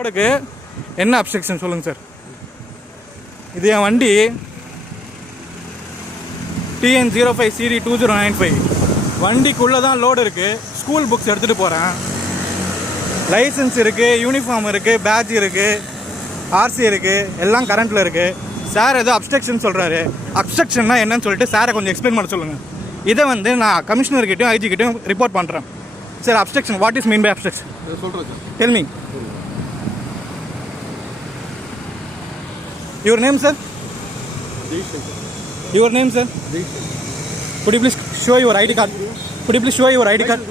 ரோடுக்கு என்ன அப்ஸ்ட்ரக்ஷன் சொல்லுங்கள் சார். இது என் வண்டி TN05 CD 2095. வண்டிக்குள்ளே தான் லோடு இருக்குது. ஸ்கூல் புக்ஸ் எடுத்துகிட்டு போகிறேன். லைசன்ஸ் இருக்குது, யூனிஃபார்ம் இருக்குது, பேட்ஜ் இருக்குது, RC இருக்குது, எல்லாம் கரண்ட்டில் இருக்குது. சார் ஏதோ அப்ஸ்ட்ரக்ஷன் சொல்கிறாரு. அப்ஸ்ட்ரக்ஷன்னா என்னன்னு சொல்லிட்டு சாரை கொஞ்சம் எக்ஸ்பிளைன் பண்ண சொல்லுங்கள். இதை வந்து நான் கமிஷனர்கிட்டையும் IG-கிட்டையும் ரிப்போர்ட் பண்ணுறேன். Sir obstruction, what is mean by obstruction? சொல்கிறேன் sir. Tell me. Your name, sir? Your name, sir? Could you please show your ID card? Could you please show your ID card?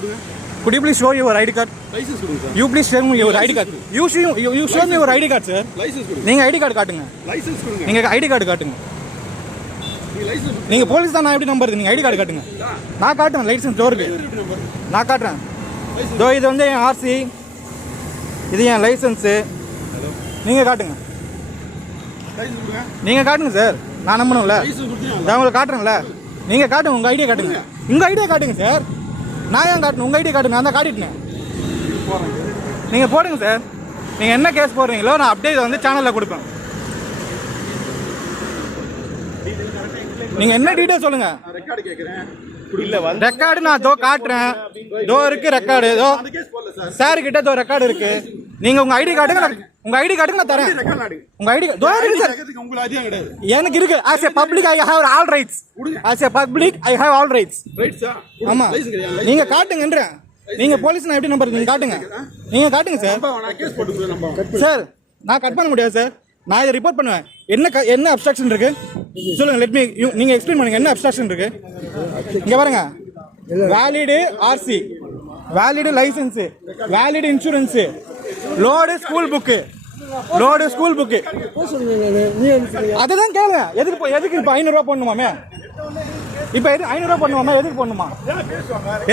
Could you please show your ID card? Licence கொடுங்க sir. You please show me your ID card. You show me your ID card, sir. Licence கொடுங்க. நீங்க ID card காட்டுங்க. Licence கொடுங்க. நீங்க ID card காட்டுங்க. நீங்க police தான், நான் எப்படி நம்புறது? நீங்க ID card காட்டுங்க. நான் காட்டுறேன் லைசன்ஸ் டோருக்கு. நான் காட்டுறேன். இதோ இது வந்து என் RC, இது என் லைசன்ஸு. நீங்க காட்டுங்க. நீங்க காட்டுங்க சார், நான் நம்பணும்ல. நான் உங்களுக்கு காட்டுறேன்ல. நீங்க காட்டுங்க, உங்க ஐடியா காட்டுங்க. உங்க ஐடியா காட்டுங்க சார். நான் ஏன் காட்டணும்? உங்க ஐடியா காட்டுங்க. நான் தான் காட்டிட்டேன். நீங்க போடுங்க சார். நீங்க என்ன கேஸ் போடுறீங்களோ நான் அப்டேட் வந்து சேனல்ல கொடுப்பேன். நீங்க என்ன டீடைல் சொல்லுங்க. ரெக்கார்ட் கேக்குறேன். ரெக்கார்டு நான் தோ காட்டுறேன். தோ இருக்கு ரெக்கார்டு. தோ சார் கிட்ட தோ ரெக்கார்டு இருக்கு. நீங்க உங்க ஐடி காட்டுங்க. உங்க ஐடி காட்டுங்க, நான் தரேன். உங்க ஐடி தோ இருக்கு சார். உங்களுக்கு அதிகம் கிடையாது. எனக்கு இருக்கு. as a public I have all rights. as a public I have all rights. ரைட்ஸா? ஆமா. நீங்க காட்டுங்கன்றேன். நீங்க போலீஸ் நான் எப்படி நம்பர்? நீங்க காட்டுங்க. நீங்க காட்டுங்க சார். நான் கேஸ் போட்டுக்கிறேன். நம்ப சார் நான் கட் பண்ண முடியாது சார். நான் இதை ரிப்போர்ட் பண்ணுவேன். என்ன அப்ஸ்ட்ரக்ஷன் இருக்கு சொல்லுங்க. Let me. நீங்க எக்ஸ்பிளைன் பண்ணுங்க. என்ன அப்ஸ்ட்ரக்ஷன் இருக்கு? இங்க பாருங்க. Valid RC, valid licence, valid insurance, load school book, load school book. அதுதான் கேளுங்க. எதுக்கு இப்போ 500 ரூபா போடணுமாமே? இப்போ 500 ரூபா போடணுமா? எதுக்கு போடணுமா?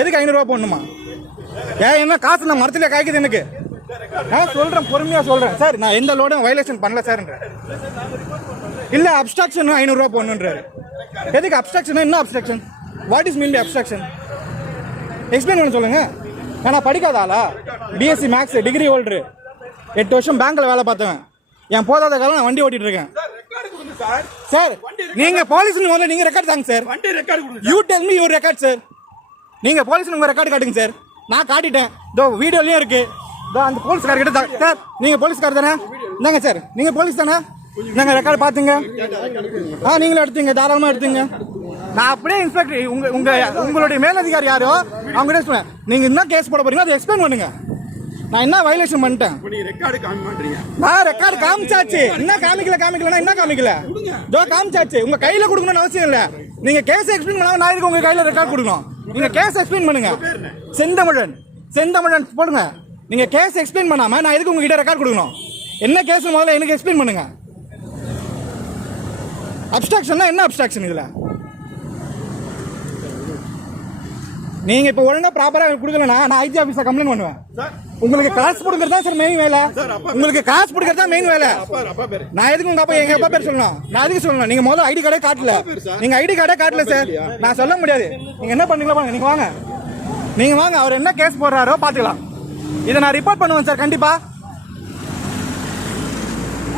எதுக்கு 500 ரூபா போடணுமா? என்ன காசு நான் மரத்துல காய்க்குது எனக்கு. நான் சொல்றேன், பொறுமையா சொல்றேன் சார். நான் எந்த லோடும் வயலேஷன் பண்ணல சார். இல்ல அப்ஸ்ட்ரக்ஷன் 500 ரூபா போடணுன்றாரு. எதுக்கு அப்ஸ்ட்ரக்ஷன்? என்ன obstruction? What is mean by obstruction? Explain பண்ண சொல்லுங்க. நான் படிக்காத ஆளா? BSc maths degree holder. 8 வருஷம் பேங்க்ல வேலை பார்த்தவன். என் போதாத காலம் நான் வண்டி ஓட்டிட்டு இருக்கேன் சார். நீங்க போலீஸ் முதல்ல நீங்க ரெக்கார்ட் தாங்க sir. You tell me your record sir. நீங்க போலீஸ் உங்க ரெக்கார்டு காட்டுங்க சார். நான் காட்டிட்டேன். இதோ வீடியோலயும் இருக்கு. இதோ அந்த போலீஸ்கார கிட்ட சார். நீங்க போலீஸ்கார் தானே? இந்தாங்க சார். நீங்க போலீஸ் தானே? நாங்க ரெக்கார்டு பாத்துங்க. நீங்களும் எடுத்துங்க, தாராளமா எடுத்துங்க. நான் அப்படியே இன்ஸ்பெக்டர் உங்களுடைய மேலதிகாரி யாரோ அவங்க சொன்னேன். நீங்க என்ன கேஸ் போட போறீங்க அதை எக்ஸ்பிளைன் பண்ணுங்க. நான் என்ன வயலேஷன் பண்ணிட்டேன்? நான் ரெக்கார்டு காமிச்சாச்சு. என்ன காமிக்கலன்னா என்ன காமிக்கல? இதோ காமிச்சாச்சு. உங்க கையில கொடுக்கணும்னு அவசியம் இல்ல. நீங்க கேஸ் எக்ஸ்பிளைன் பண்ணாம நான் இதுக்கு உங்க கையில ரெக்கார்ட் கொடுக்கணும். நீங்க கேஸ் எக்ஸ்பிளைன் பண்ணுங்க. செந்தமிழன் போடுங்க. நீங்க கேஸ் எக்ஸ்பிளைன் பண்ணாம நான் இதுக்கு உங்ககிட்ட ரெக்கார்ட் கொடுக்கணும். என்ன கேஸ் முதல்ல எனக்கு எக்ஸ்பிளைன் பண்ணுங்க. அப்ஸ்ட்ரக்ஷன்னா என்ன அப்ஸ்ட்ரக்ஷன் இதுல? நீங்க இப்ப ஒழுங்கா ப்ராப்பரா கொடுக்கலனா நான் IG ஆபீஸ்ல கம்ப்ளைண்ட் பண்ணுவேன். உங்களுக்கு காசு கொடுக்கறது தான் சார் மெயின் வேலை. உங்களுக்கு காசு கொடுக்கறது தான் மெயின் வேலை. நான் எதுக்கு உங்க அப்பா எங்க அப்பா பேர் சொல்லணும்? நான் எதுக்கு சொல்லணும்? நீங்க முதல்ல ஐடி கார்டே காட்டல. நீங்க ஐடி கார்டே காட்டல சார். நான் சொல்ல முடியாது. நீங்க என்ன பண்ணீங்களா பாருங்க. நீங்க வாங்க. அவர் என்ன கேஸ் போடுறாரோ பாத்துக்கலாம். இதை நான் ரிப்போர்ட் பண்ணுவேன் சார் கண்டிப்பா.